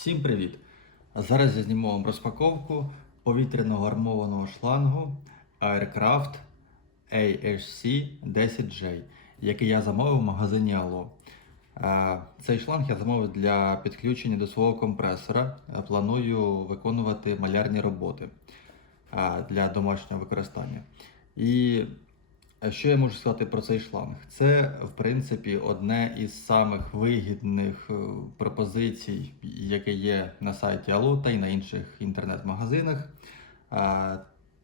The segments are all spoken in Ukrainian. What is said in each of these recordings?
Всім привіт! Зараз я зніму вам розпаковку повітряного армованого шлангу Aircraft AHC 10J, який я замовив в магазині Allo. Е, Цей шланг я замовив для підключення до свого компресора. Планую виконувати малярні роботи е, для домашнього використання. І що я можу сказати про цей шланг? Це, в принципі, одне із самих вигідних е, пропозицій, яке є на сайті Allo та й на інших інтернет-магазинах, Е,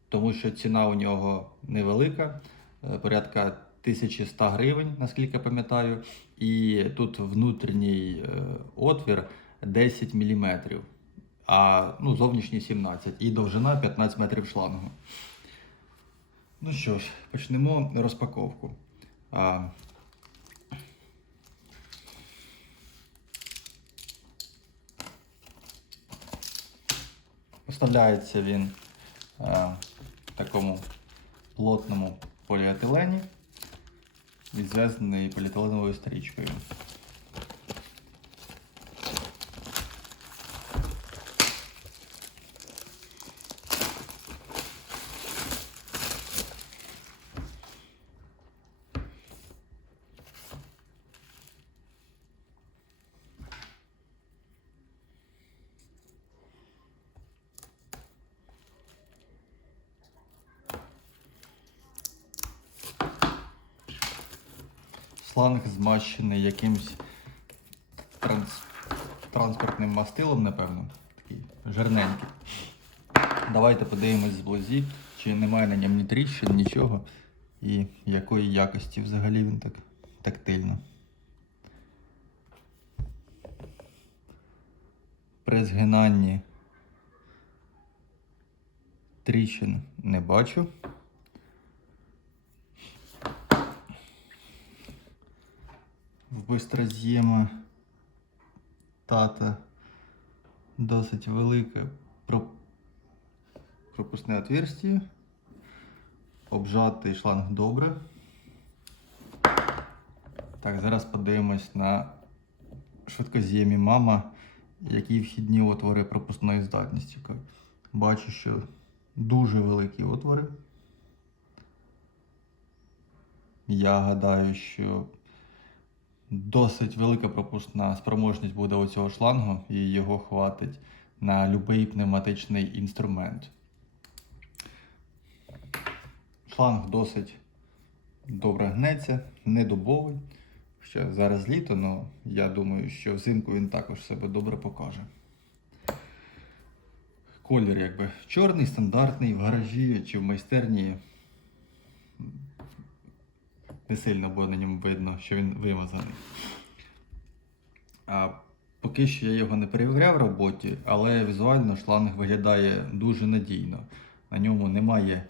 тому що ціна у нього невелика, е, порядка 1100 гривень, наскільки пам'ятаю, і тут внутрішній е, отвір 10 мм, а ну, зовнішній 17 і довжина 15 метрів шлангу. Ну що ж, почнемо розпаковку. А, Поставляється він а, в такому плотному поліетилені, відзв'язаний поліетиленовою стрічкою. Шланг змащений якимсь транс... транспортним мастилом, напевно. Такий жирненький. Давайте подивимось зблизі, чи немає на ньому ні тріщин, нічого. І якої якості взагалі він так тактильно. При згинанні тріщин не бачу. Бистроз'єма тата досить велике про- пропускне отверстие. Обжатий шланг добре. Так, зараз подивимось на швидкоз'ємі мама, які вхідні отвори пропускної здатності. Бачу, що дуже великі отвори. Я гадаю, що досить велика пропускна спроможність буде у цього шлангу, і його хватить на будь-який пневматичний інструмент. Шланг досить добре гнеться, не дубовий. Ще зараз літо, але я думаю, що взимку він також себе добре покаже. Колір якби чорний, стандартний, в гаражі чи в майстерні не сильно буде на ньому видно, що він вимазаний. А поки що я його не перевіряв в роботі, але візуально шланг виглядає дуже надійно. На ньому немає.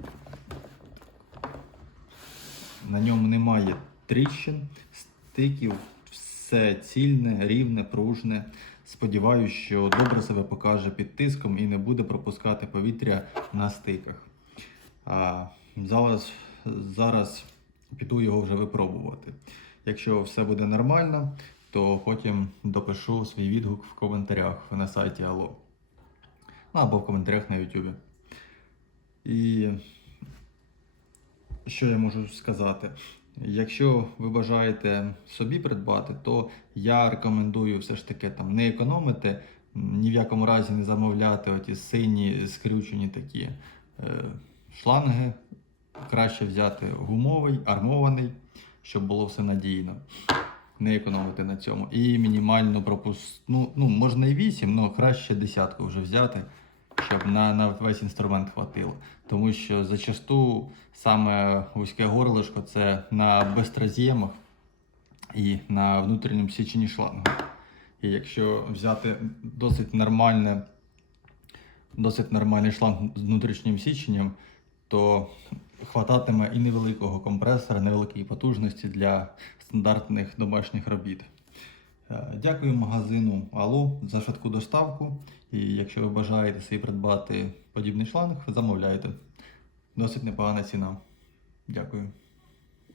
На ньому немає тріщин, стиків, все цільне, рівне, пружне. Сподіваюсь, що добре себе покаже під тиском і не буде пропускати повітря на стиках. А, зараз, зараз піду його вже випробувати. Якщо все буде нормально, то потім допишу свій відгук в коментарях на сайті Allo. Ну, або в коментарях на YouTube. І що я можу сказати? Якщо ви бажаєте собі придбати, то я рекомендую все ж таки там не економити, ні в якому разі не замовляти оті сині скрючені такі е, шланги. Краще взяти гумовий, армований, щоб було все надійно. Не економити на цьому. І мінімальну пропускну, ну, можна і 8, але краще десятку вже взяти, щоб на, на весь інструмент хватило. Тому що зачасту саме вузьке горлишко це на бистроз'ємах і на внутрішньому січенні шлангу. І якщо взяти досить нормальне, досить нормальний шланг з внутрішнім січенням, то хвататиме і невеликого компресора, невеликої потужності для стандартних домашніх робіт. Е, Дякую магазину Алу за швидку доставку. І якщо ви бажаєте собі придбати подібний шланг, замовляйте. Досить непогана ціна. Дякую.